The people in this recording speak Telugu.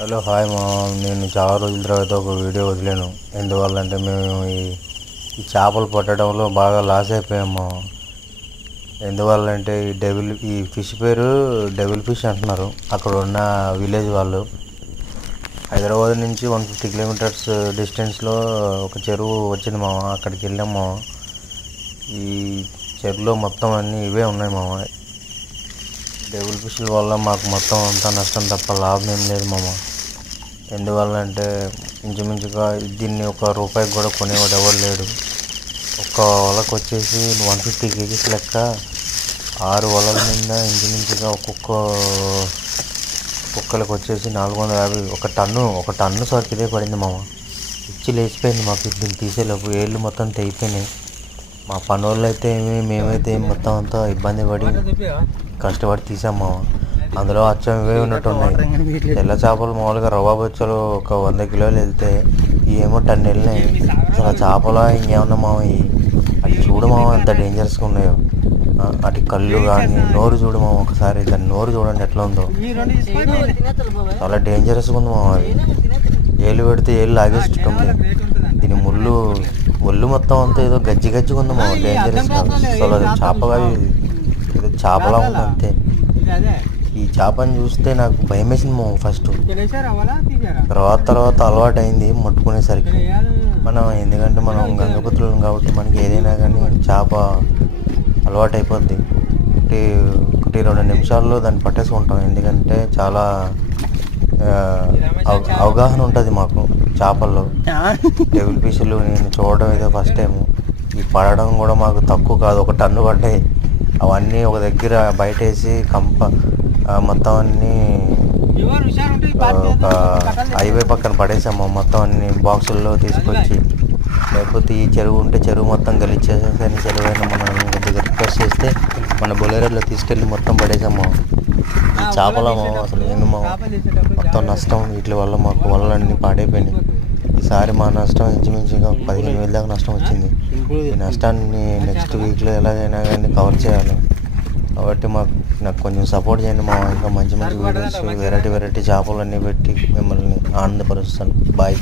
హలో హాయ్ మా, నేను చాలా రోజుల తర్వాత ఒక వీడియో వదిలాను. ఎందువల్లంటే మేము ఈ చేపలు పట్టడంలో బాగా లాస్ అయిపోయాము మా. ఎందువల్లంటే ఈ ఫిష్ పేరు డెవిల్ ఫిష్ అంటున్నారు అక్కడ ఉన్న విలేజ్ వాళ్ళు. హైదరాబాద్ నుంచి 150 కిలోమీటర్స్ డిస్టెన్స్లో ఒక చెరువు వచ్చింది మామ. అక్కడికి వెళ్ళాము మామ. ఈ చెరువులో మొత్తం అన్నీ ఇవే ఉన్నాయి మామ. డెవిల్ ఫిష్ల వల్ల మాకు మొత్తం అంతా నష్టం తప్ప లాభం ఏం లేదు మామ. ఎందువల్లంటే ఇంచుమించుగా దీన్ని ₹1 కూడా కొనేవాడు ఎవరు లేడు. ఒక్క వలకు వచ్చేసి 150 కేజీస్ లెక్క 6 వలల మీద ఇంచుమించుగా ఒక్కొక్కరికి వచ్చేసి 450, ఒక టన్ను సరుకు ఇదే పడింది మామ. ఇచ్చి లేచిపోయింది మాకు. దీన్ని తీసేలోపు ఏళ్ళు మొత్తం తెగిపోయినాయి. మా పనుల్లో అయితే మేమైతే మొత్తం అంతా ఇబ్బంది పడి కష్టపడి తీసాం మామ. అందులో అచ్చం ఇవే ఉన్నట్టున్నాయి. తెల్ల చేపలు మామూలుగా రవ్వ బొచ్చలు ఒక 100 కిలోలు వెళ్తే ఏమో టన్ను వెళ్ళినాయి. అసలు ఆ చేపల ఇంకేమన్నా మామ, అటు చూడు మామ ఎంత డేంజరస్గా ఉన్నాయో. అటు కళ్ళు కానీ నోరు చూడు మామ, ఒకసారి దాని నోరు చూడండి ఎట్లా ఉందో. చాలా డేంజరస్గా ఉంది మామ. అది ఏళ్ళు పెడితే ఏళ్ళు లాగేస్తుంది. దీని ఒళ్ళు మొత్తం అంతా ఏదో గజ్జిగా ఉంది మామ, డేంజరస్గా. అసలు అది చేపగా ఏదో చేపలా ఉంది అంతే. ఈ చేపని చూస్తే నాకు భయం వేసింది మామ ఫస్ట్. తర్వాత అలవాటు అయింది ముట్టుకునేసరికి. ఎందుకంటే మనం గంగపుత్రులం కాబట్టి మనకి ఏదైనా కానీ చేప అలవాటు అయిపోద్ది. 1-2 నిమిషాల్లో దాన్ని పట్టేసుకుంటాం. ఎందుకంటే చాలా అవగాహన ఉంటుంది మాకు చేపల్లో. డెవిల్ ఫిష్లు నేను చూడడం ఇదే ఫస్ట్ టైము. ఈ పడడం కూడా మాకు తక్కువ కాదు, 1 టన్ను పడ్డాయి. అవన్నీ ఒక దగ్గర బయట వేసి మొత్తం అన్నీ ఒక హైవే పక్కన పడేసాము. మొత్తం అన్ని బాక్సుల్లో తీసుకొచ్చి, లేకపోతే ఈ చెరువు ఉంటే చెరువు మొత్తం గలిచేసేసి చెరువైనా మనం కొద్దిగా రిక్వెస్ట్ చేస్తే మన బొలేరోలో తీసుకెళ్ళి మొత్తం పడేసాము. ఈ చేపల అసలు ఏంది మొత్తం నష్టం వీటి వల్ల. మాకు వలలన్నీ పాడైపోయినాయి. ఈసారి మా నష్టం ఇంచుమించుగా 15,000 దాకా నష్టం వచ్చింది. ఈ నష్టాన్ని నెక్స్ట్ వీక్లో ఎలాగైనా కానీ కవర్ చేయాలి. కాబట్టి నాకు కొంచెం సపోర్ట్ చేయండి మా. ఇంకా మంచి వీడియోస్, వెరైటీ చేపలన్నీ పెట్టి మిమ్మల్ని ఆనందపరుస్తాను. బాయ్.